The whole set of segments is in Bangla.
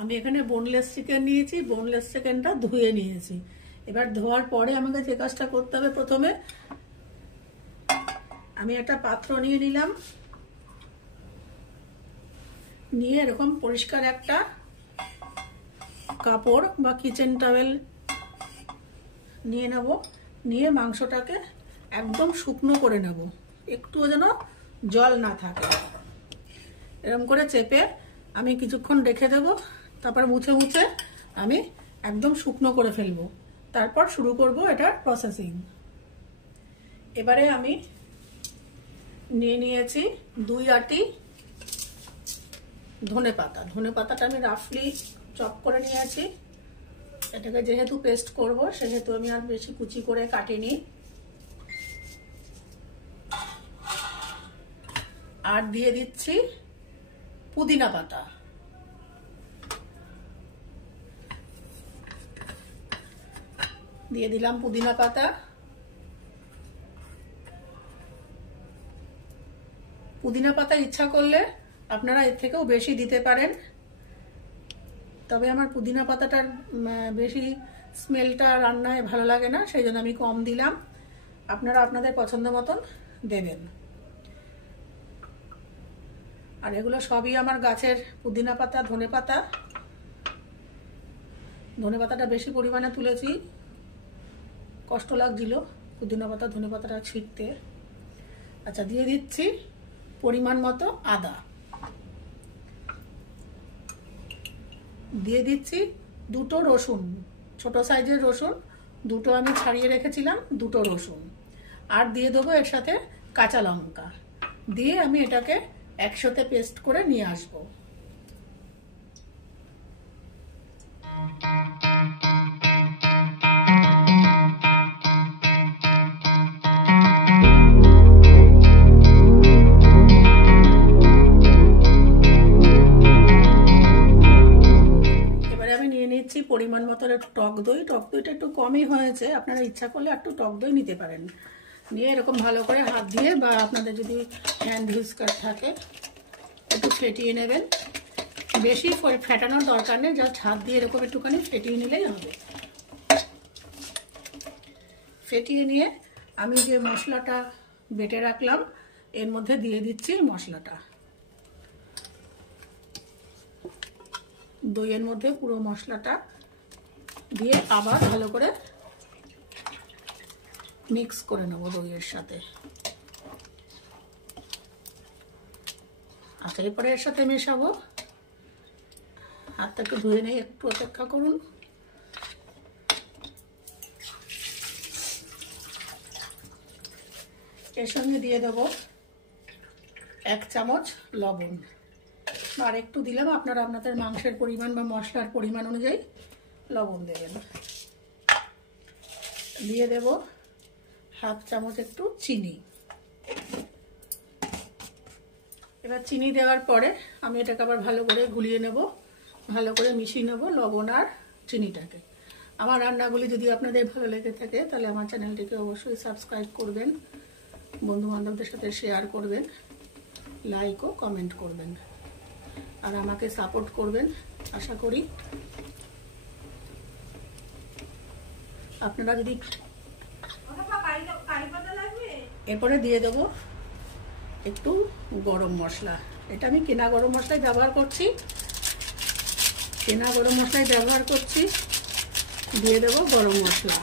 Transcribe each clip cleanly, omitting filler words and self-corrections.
আমি এখানে বোনলেস চিকেন নিয়েছি, বোনলেস চিকেনটা ধুয়ে নিয়েছি। এবার ধোয়ার পরে আমাকে যে কাজটা করতে হবে, প্রথমে আমি একটা পাত্র নিয়ে নিলাম, নিয়ে এরকম পরিষ্কার একটা কাপড় বা কিচেন টাওয়েল নিয়ে নেব, নিয়ে মাংসটাকে একদম শুকনো করে নেব, একটুও যেন জল না থাকে। এরকম করে চেপে আমি কিছুক্ষণ রেখে দেব, তারপর মুছে মুছে আমি একদম শুকনো করে ফেলবো, তারপর শুরু করব এটার প্রসেসিং। এবারে আমি নিয়ে নিয়েছি 2 আঁটি ধনে পাতা। ধনে পাতাটা আমি রাফলি চপ করে নিয়েছি। এটাকে যেহেতু পেস্ট করব সেহেতু আমি আর বেশি কুচি করে কাটিনি। আর দিয়ে দিচ্ছি পুদিনা পাতা। দিয়ে দিলাম পুদিনা পাতা। পুদিনা পাতা ইচ্ছা করলে আপনারা এর থেকেও বেশি দিতে পারেন, তবে আমার পুদিনা পাতাটার বেশি স্মেলটা রান্নায় ভালো লাগে না, সেই জন্য আমি কম দিলাম। আপনারা আপনাদের পছন্দ মতন দেবেন। আর এগুলো সবই আমার গাছের পুদিনা পাতা, ধনে পাতা। ধনে পাতাটা বেশি পরিমাণে তুলেছি, কষ্ট লাগছিল পুদিনা পাতা ধনে পাতাটা ছিঁড়তে। আচ্ছা, দিয়ে দিচ্ছি পরিমাণ মতো আদা। দিয়ে দিচ্ছি 2টো রসুন, ছোট সাইজের রসুন 2টো আমি ছাড়িয়ে রেখেছিলাম, 2টো রসুন। আর দিয়ে দেবো এর সাথে কাঁচা লঙ্কা। দিয়ে আমি এটাকে একসাথে পেস্ট করে নিয়ে আসবো। পরিমাণ মতো টক দই। টক দইটা একটু কমই হয়েছে, আপনারা ইচ্ছা করলে একটু টক দই নিতে পারেন। নিয়ে এরকম ভালো করে হাত দিয়ে বা আপনাদের যদি হ্যান্ড হুইস্কার থাকে একটু ফেটিয়ে নেবেন। বেশি ফেটানোর দরকার নেই, জাস্ট হাত দিয়ে এরকম একটুখানি ফেটিয়ে নিলেই হবে। ফেটিয়ে নিয়ে আমি যে মশলাটা বেটে রাখলাম এর মধ্যে দিয়ে দিচ্ছি মশলাটা। দইয়ের মধ্যে পুরো মশলাটা দিয়ে আবার ভালো করে মিক্স করে নেব দইয়ের সাথে। আচ্ছা, এরপরে এর সাথে মেশাবো। হাতটা একটু ধুয়ে নেই, একটু অপেক্ষা করুন। এর সঙ্গে দিয়ে দেবো 1 চামচ লবণ। আর একটু দিলাম, আপনারা আপনাদের মাংসের পরিমাণ বা মশলার পরিমাণ অনুযায়ী লবণ দেবেন। দিয়ে দেব 1/2 চামচ একটু চিনি। এবার চিনি দেওয়ার পরে আমি এটাকে আবার ভালো করে গুলিয়ে নেব, ভালো করে মিশিয়ে নেব লবণ আর চিনিটাকে। আমার রান্নাগুলি যদি আপনাদের ভালো লেগে থাকে তাহলে আমার চ্যানেলটিকে অবশ্যই সাবস্ক্রাইব করবেন, বন্ধু বান্ধবদের সাথে শেয়ার করবেন, লাইক ও কমেন্ট করবেন, আর আমাকে সাপোর্ট করবেন আশা করি। আপনারা যদি এরপরে দিয়ে দেবো একটু গরম মশলা। এটা আমি কেনা গরম মশলাই ব্যবহার করছি, দিয়ে দেবো গরম মশলা।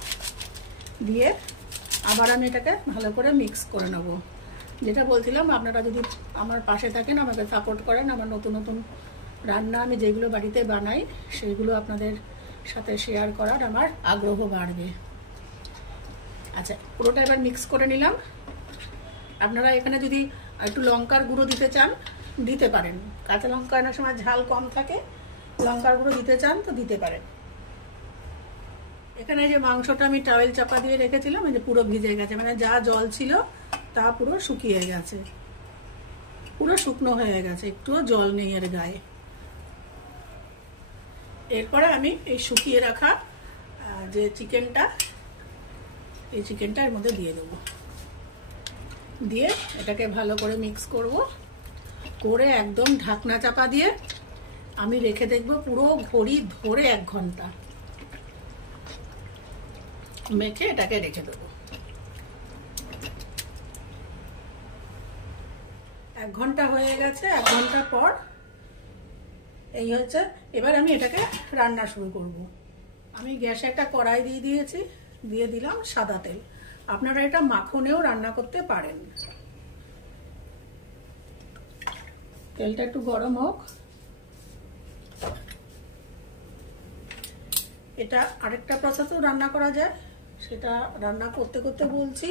দিয়ে আবার আমি এটাকে ভালো করে মিক্স করে নেব। যেটা বলছিলাম, আপনারা যদি আমার পাশে থাকেন, আমাকে সাপোর্ট করেন, আমার নতুন নতুন রান্না আমি যেগুলো বাড়িতে বানাই সেইগুলো আপনাদের সাথে শেয়ার করার আমার আগ্রহ বাড়বে। আচ্ছা, পুরোটা এবার মিক্স করে নিলাম। আপনারা এখানে যদি একটু লঙ্কার গুঁড়ো দিতে চান দিতে পারেন, কাঁচা লঙ্কা অনেক সময় ঝাল কম থাকে, লঙ্কার গুঁড়ো দিতে চান তো দিতে পারেন। এখানে যে মাংসটা আমি টাওয়েল চাপা দিয়ে রেখেছিলাম, এই যে পুরো ভিজে গেছে, মানে যা জল ছিল তা পুরো শুকিয়ে গেছে, পুরো শুকনো হয়ে গেছে, একটুও জল নেই এর গায়ে। এরপরে আমি এই শুকিয়ে রাখা যে চিকেনটা, এই চিকেনটা এর মধ্যে দিয়ে দেবো। দিয়ে এটাকে ভালো করে মিক্স করব, করে একদম ঢাকনা চাপা দিয়ে আমি রেখে দেখবো পুরো ঘড়ি ধরে 1 ঘন্টা মেখে এটাকে রেখে দেবো। 1 ঘন্টা হয়ে গেছে। 1 ঘন্টা পর এই হচ্ছে। এবার আমি এটাকে রান্না শুরু করব। আমি গ্যাসে একটা কড়াই দিয়ে দিয়েছি, দিয়ে দিলাম সাদা তেল। আপনারা এটা মাখনেও রান্না করতে পারেন। তেলটা একটু গরম হোক। এটা আরেকটা প্রসেসেও রান্না করা যায়, সেটা রান্না করতে করতে বলছি।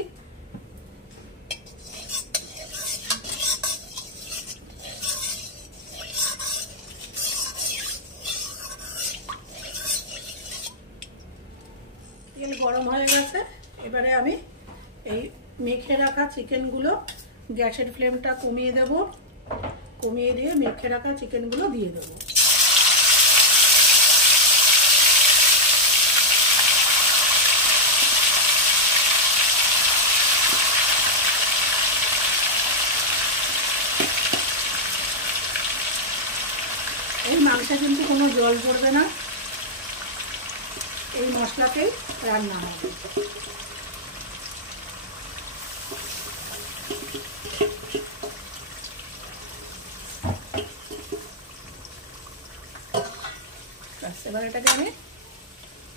তেল গরম হয়ে গেছে। এবারে আমি এই মেখে রাখা চিকেনগুলো গ্যাসের ফ্লেমটা কমিয়ে দেব, কমিয়ে দিয়ে মেখে রাখা চিকেনগুলো দিয়ে দেবো। এই মাংসে কিন্তু কোনো জল পড়বে না, এই মশলাতেই রান্না হবে। এবার এটাকে আমি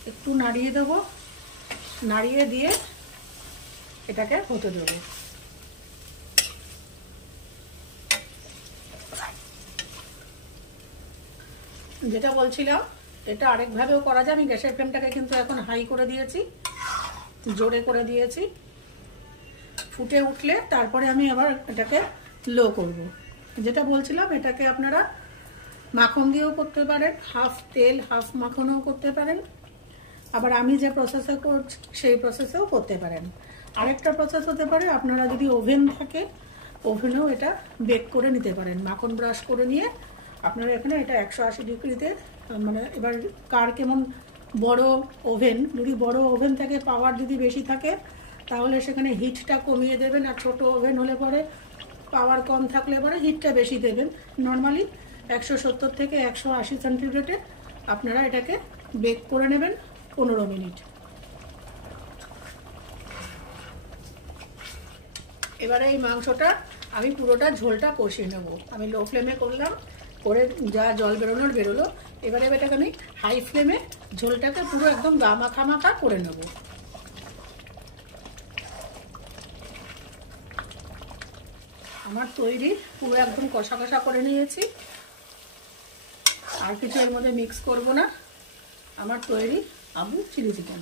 একটু নাড়িয়ে দেবো, নাড়িয়ে দিয়ে এটাকে হতে দেবো। যেটা বলছিলাম, এটা আরেকভাবেও করা যায়। আমি গ্যাসের ফ্লেমটাকে কিন্তু এখন হাই করে দিয়েছি, জোরে করে দিয়েছি। ফুটে উঠলে তারপরে আমি আবার এটাকে লো করব। যেটা বলছিলাম, এটাকে আপনারা মাখন দিয়েও করতে পারেন, হাফ তেল হাফ মাখনও করতে পারেন। আবার আমি যে প্রসেসে করছি সেই প্রসেসেও করতে পারেন। আরেকটা প্রসেস হতে পারে, আপনারা যদি ওভেন থাকে ওভেনেও এটা বেক করে নিতে পারেন। মাখন ব্রাশ করে নিয়ে আপনারা এখানে এটা 180 ডিগ্রিতে, মানে এবার কার কেমন বড় ওভেন, যদি বড় ওভেন থাকে, পাওয়ার যদি বেশি থাকে তাহলে সেখানে হিটটা কমিয়ে দেবেন। আর ছোট ওভেন হলে পরে পাওয়ার কম থাকলে পরে হিটটা বেশি দেবেন। নর্মালি 170 থেকে 180 সেন্টিগ্রেডে আপনারা এটাকে বেক করে নেবেন 15 মিনিট। এবারে এই মাংসটা আমি পুরোটা ঝোলটা কষিয়ে নেব। আমি লো ফ্লেমে করলাম, করে যা জল বেরোনোর বেরোলো। এবারে এটাকে আমি হাই ফ্লেমে ঝোলটাকে পুরো একদম গা মাখা মাখা করে নেব। আমার তৈরি, পুরো একদম কষা কষা করে নিয়েছি, আর কিছু এর মধ্যে মিক্স করব না। আমার তৈরি আলু চিলি চিকেন।